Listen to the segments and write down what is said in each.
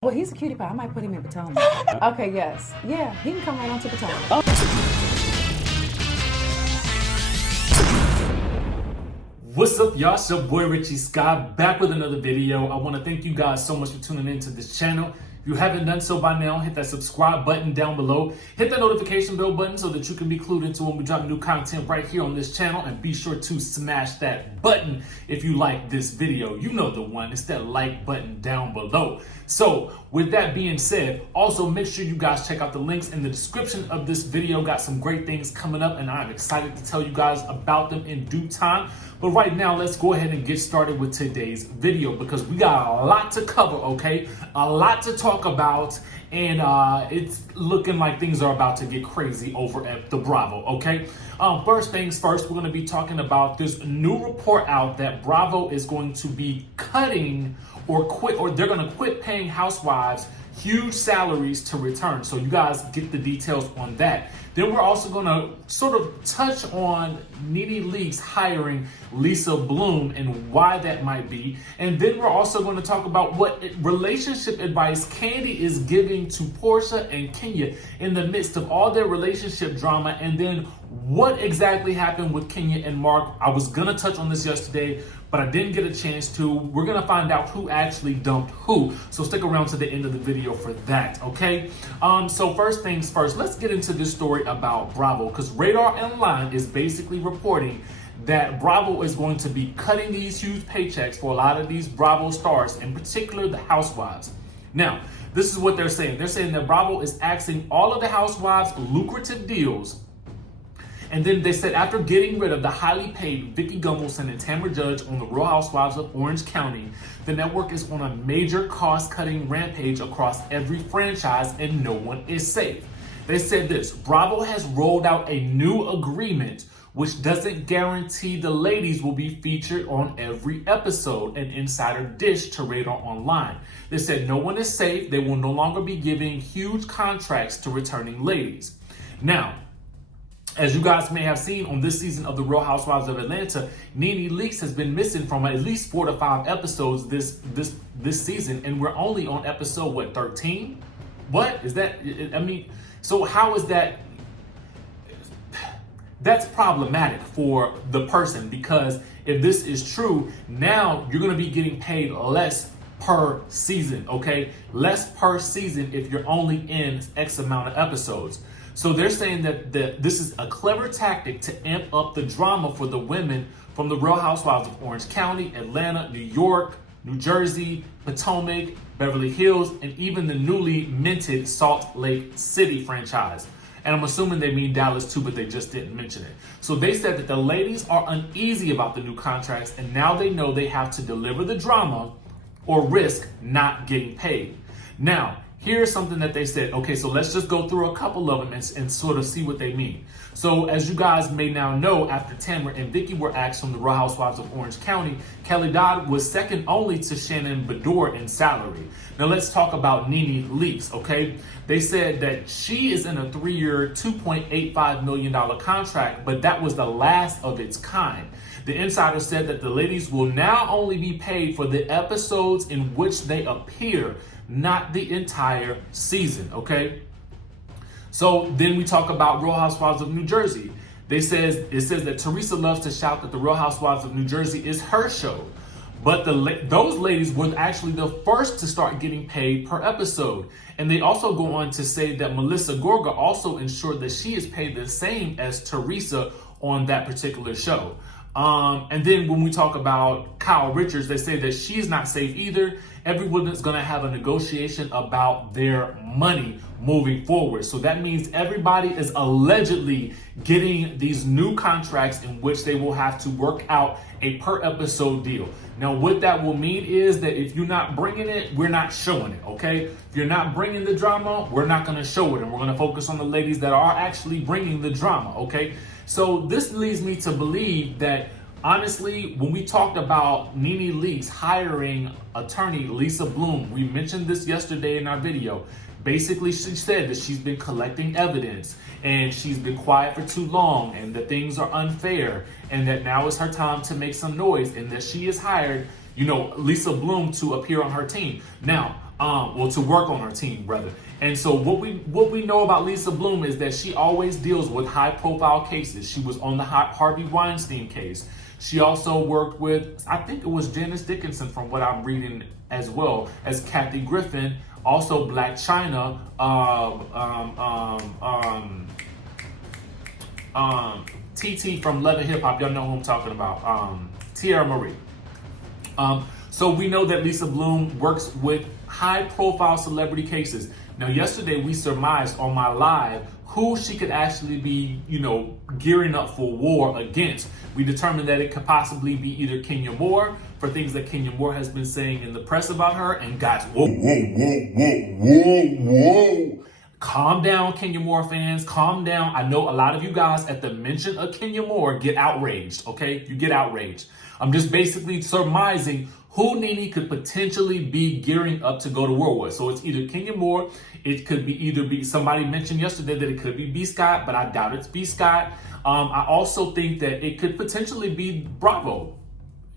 Well, he's a cutie pie. I might put him in Potomac. Okay, yes. Yeah, he can come right on to Potomac. What's up, y'all? It's your boy Richie Scott back with another video. I want to thank you guys so much for tuning into this channel. If you haven't done so by now, hit that subscribe button down below. Hit that notification bell button so that you can be clued into when we drop new content right here on this channel. And be sure to smash that button if you like this video. You know the one. It's that like button down below. So with that being said, also make sure you guys check out the links in the description of this video. Got some great things coming up and I'm excited to tell you guys about them in due time. But right now, let's go ahead and get started with today's video because we got a lot to cover, okay? A lot to talk about, and it's looking like things are about to get crazy over at the Bravo, okay? First things first, we're going to be talking about this new report out that Bravo is going to be cutting or they're going to quit paying housewives huge salaries to return. So you guys get the details on that. Then we're also going to sort of touch on Nene Leakes hiring Lisa Bloom and why that might be. And then we're also going to talk about what relationship advice Kandi is giving to Porsha and Kenya in the midst of all their relationship drama. And then what exactly happened with Kenya and Mark. I was going to touch on this yesterday, but I didn't get a chance to. We're going to find out who actually dumped who. So stick around to the end of the video for that, okay? So first things first, let's get into this story about Bravo because Radar Online is basically reporting that Bravo is going to be cutting these huge paychecks for a lot of these Bravo stars, in particular the housewives. Now, this is what they're saying. They're saying that Bravo is axing all of the housewives' lucrative deals. And then they said after getting rid of the highly paid Vicki Gunvalson and Tamra Judge on the Real Housewives of Orange County, the network is on a major cost-cutting rampage across every franchise and no one is safe. They said this: Bravo has rolled out a new agreement which doesn't guarantee the ladies will be featured on every episode, an insider dish to Radar Online. They said no one is safe. They will no longer be giving huge contracts to returning ladies. Now, as you guys may have seen on this season of The Real Housewives of Atlanta, Nene Leakes has been missing from at least 4 to 5 episodes this season, and we're only on episode, what, 13? What is that? I mean, so how is that? That's problematic for the person because if this is true, now you're going to be getting paid less per season, okay? Less per season if you're only in X amount of episodes. So they're saying that this is a clever tactic to amp up the drama for the women from the Real Housewives of Orange County, Atlanta, New York, New Jersey, Potomac, Beverly Hills, and even the newly minted Salt Lake City franchise. And I'm assuming they mean Dallas too, but they just didn't mention it. So they said that the ladies are uneasy about the new contracts, and now they know they have to deliver the drama or risk not getting paid. Now, here's something that they said. Okay, so let's just go through a couple of them and sort of see what they mean. So as you guys may now know, after Tamra and Vicki were axed from the Real Housewives of Orange County, Kelly Dodd was second only to Shannon Beador in salary. Now let's talk about Nene Leakes, okay? They said that she is in a 3-year, $2.85 million contract, but that was the last of its kind. The insider said that the ladies will now only be paid for the episodes in which they appear, not the entire season, okay? So then we talk about Real Housewives of New Jersey. It says that Teresa loves to shout that the Real Housewives of New Jersey is her show. But those ladies were actually the first to start getting paid per episode. And they also go on to say that Melissa Gorga also ensured that she is paid the same as Teresa on that particular show. And then when we talk about Kyle Richards, they say that she's not safe either. Everyone is going to have a negotiation about their money moving forward. So that means everybody is allegedly getting these new contracts in which they will have to work out a per episode deal. Now, what that will mean is that if you're not bringing it, we're not showing it, okay? If you're not bringing the drama, we're not going to show it. And we're going to focus on the ladies that are actually bringing the drama, okay? So this leads me to believe that, honestly, when we talked about Nene Leakes hiring attorney Lisa Bloom, we mentioned this yesterday in our video. Basically, she said that she's been collecting evidence and she's been quiet for too long and that things are unfair and that now is her time to make some noise and that she has hired, Lisa Bloom to appear on her team. Now, to work on her team rather. And so what we know about Lisa Bloom is that she always deals with high profile cases. She was on the Harvey Weinstein case. She also worked with, I think it was Janice Dickinson from what I'm reading, as well as Kathy Griffin, also Black China, TT from Love and Hip Hop, y'all know who I'm talking about, Tierra Marie. So we know that Lisa Bloom works with high profile celebrity cases. Now, yesterday we surmised on my live who she could actually be, gearing up for war against. We determined that it could possibly be either Kenya Moore, for things that Kenya Moore has been saying in the press about her. And guys, whoa. Calm down, Kenya Moore fans, calm down. I know a lot of you guys at the mention of Kenya Moore get outraged, okay? You get outraged. I'm just basically surmising who Nene could potentially be gearing up to go to war with. So it's either Kenya Moore, it could be somebody mentioned yesterday that it could be B. Scott, but I doubt it's B. Scott. I also think that it could potentially be Bravo.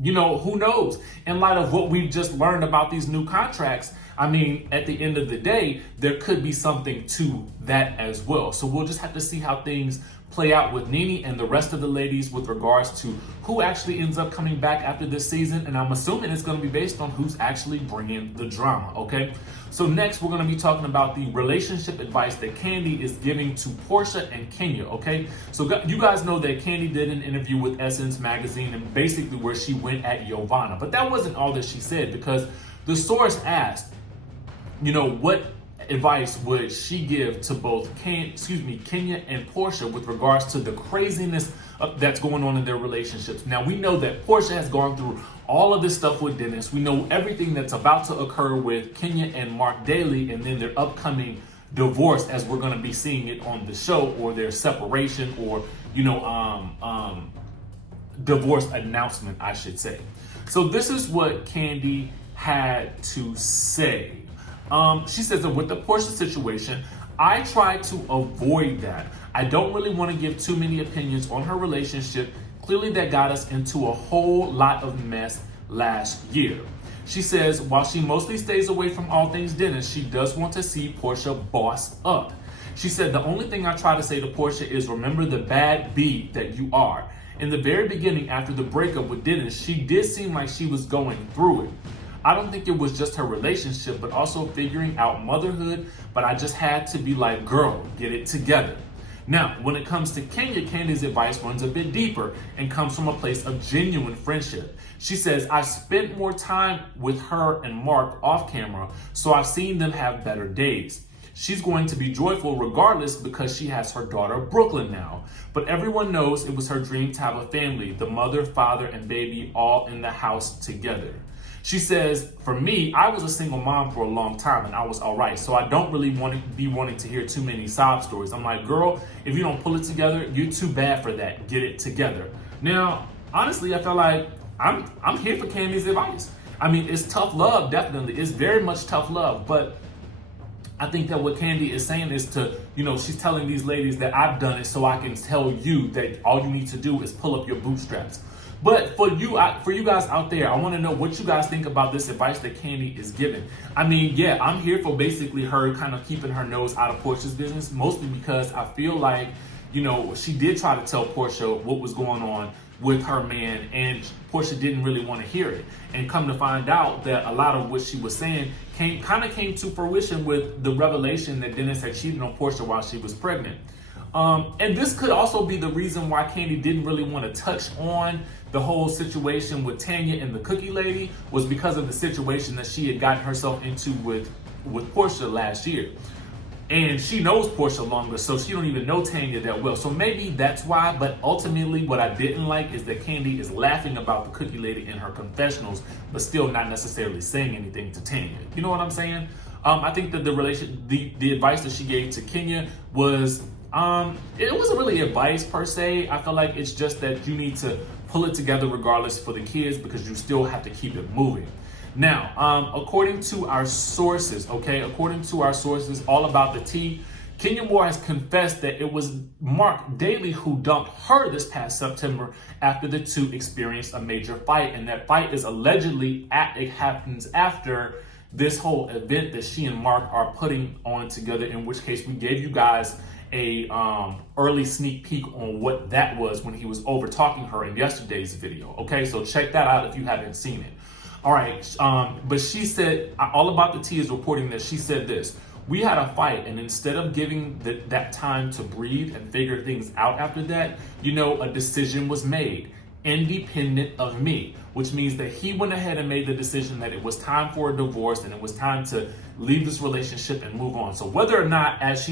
Who knows? In light of what we've just learned about these new contracts, I mean, at the end of the day, there could be something to that as well. So we'll just have to see how things play out with Nene and the rest of the ladies with regards to who actually ends up coming back after this season. And I'm assuming it's going to be based on who's actually bringing the drama, okay? So next, we're going to be talking about the relationship advice that Kandi is giving to Porsha and Kenya, okay? So you guys know that Kandi did an interview with Essence magazine and basically where she went at Giovanna. But that wasn't all that she said, because the source asked, what advice would she give to both Kenya and Porsha with regards to the craziness that's going on in their relationships. Now, we know that Porsha has gone through all of this stuff with Dennis. We know everything that's about to occur with Kenya and Mark Daly, and then their upcoming divorce, as we're going to be seeing it on the show, or their separation, or divorce announcement, I should say. So this is what Kandi had to say. She says that with the Porsha situation, I try to avoid that. I don't really want to give too many opinions on her relationship. Clearly that got us into a whole lot of mess last year. She says while she mostly stays away from all things Dennis, she does want to see Porsha boss up. She said the only thing I try to say to Porsha is remember the bad bee that you are. In the very beginning after the breakup with Dennis, she did seem like she was going through it. I don't think it was just her relationship, but also figuring out motherhood, but I just had to be like, girl, get it together. Now, when it comes to Kenya, Kandi's advice runs a bit deeper and comes from a place of genuine friendship. She says, I spent more time with her and Mark off camera, so I've seen them have better days. She's going to be joyful regardless because she has her daughter Brooklyn now. But everyone knows it was her dream to have a family, the mother, father, and baby all in the house together. She says, for me, I was a single mom for a long time and I was all right. So I don't really want to be wanting to hear too many sob stories. I'm like, girl, if you don't pull it together, you're too bad for that. Get it together. Now, honestly, I feel like I'm here for Kandi's advice. I mean, it's tough love, definitely. It's very much tough love. But I think that what Kandi is saying is to, she's telling these ladies that I've done it so I can tell you that all you need to do is pull up your bootstraps. But for you guys out there, I want to know what you guys think about this advice that Kandi is giving. I mean, yeah, I'm here for basically her kind of keeping her nose out of Porsha's business, mostly because I feel like, she did try to tell Porsha what was going on with her man, and Porsha didn't really want to hear it. And come to find out that a lot of what she was saying came to fruition with the revelation that Dennis had cheated on Porsha while she was pregnant. And this could also be the reason why Kandi didn't really want to touch on the whole situation with Tanya and the cookie lady, was because of the situation that she had gotten herself into with Porsha last year. And she knows Porsha longer, so she don't even know Tanya that well. So maybe that's why, but ultimately what I didn't like is that Kandi is laughing about the cookie lady in her confessionals, but still not necessarily saying anything to Tanya. You know what I'm saying? I think that the advice that she gave to Kenya was, it wasn't really advice per se. I feel like it's just that you need to pull it together regardless for the kids, because you still have to keep it moving. Now, according to our sources, all about the tea, Kenya Moore has confessed that it was Mark Daly who dumped her this past September after the two experienced a major fight, and that fight is allegedly it happens after this whole event that she and Mark are putting on together, in which case we gave you guys a early sneak peek on what that was when he was over talking her in yesterday's video. Okay, so check that out if you haven't seen it. All right, but she said, All About the Tea is reporting that she said this: we had a fight, and instead of giving that time to breathe and figure things out after that, you know, a decision was made independent of me, which means that he went ahead and made the decision that it was time for a divorce and it was time to leave this relationship and move on. So whether or not, as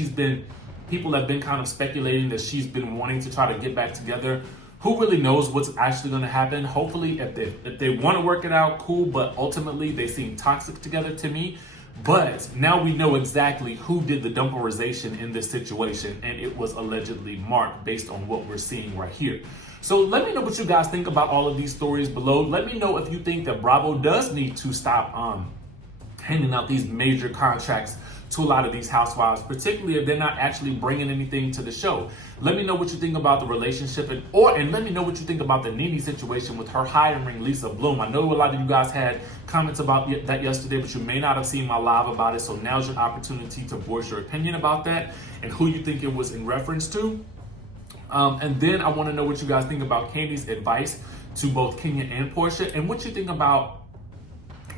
people have been kind of speculating that she's been wanting to try to get back together, who really knows what's actually going to happen? Hopefully, if they want to work it out, cool, but ultimately they seem toxic together to me. But now we know exactly who did the dumperization in this situation, and it was allegedly Mark, based on what we're seeing right here. So let me know what you guys think about all of these stories below. Let me know if you think that Bravo does need to stop handing out these major contracts to a lot of these housewives, particularly if they're not actually bringing anything to the show. Let me know what you think about the relationship, and let me know what you think about the Nene situation with her hiring Lisa Bloom. I know a lot of you guys had comments about that yesterday, but you may not have seen my live about it, so now's your opportunity to voice your opinion about that and who you think it was in reference to. And then I want to know what you guys think about Kandi's advice to both Kenya and Porsha, and what you think about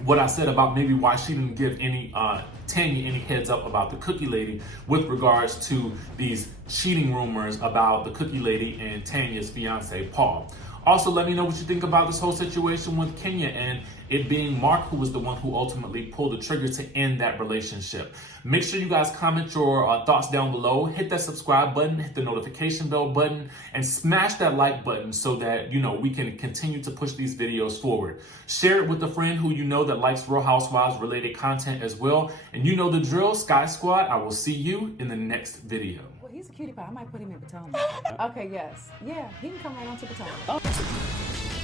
what I said about maybe why she didn't give Tanya any heads up about the cookie lady with regards to these cheating rumors about the cookie lady and Tanya's fiance, Paul. Also, let me know what you think about this whole situation with Kenya and it being Mark who was the one who ultimately pulled the trigger to end that relationship. Make sure you guys comment your thoughts down below. Hit that subscribe button, hit the notification bell button, and smash that like button so that, you know, we can continue to push these videos forward. Share it with a friend who you know that likes Real Housewives related content as well. And you know the drill, Sky Squad. I will see you in the next video. Well, he's a cutie pie. I might put him in Potomac. Okay, yes. Yeah, he can come right on to Potomac.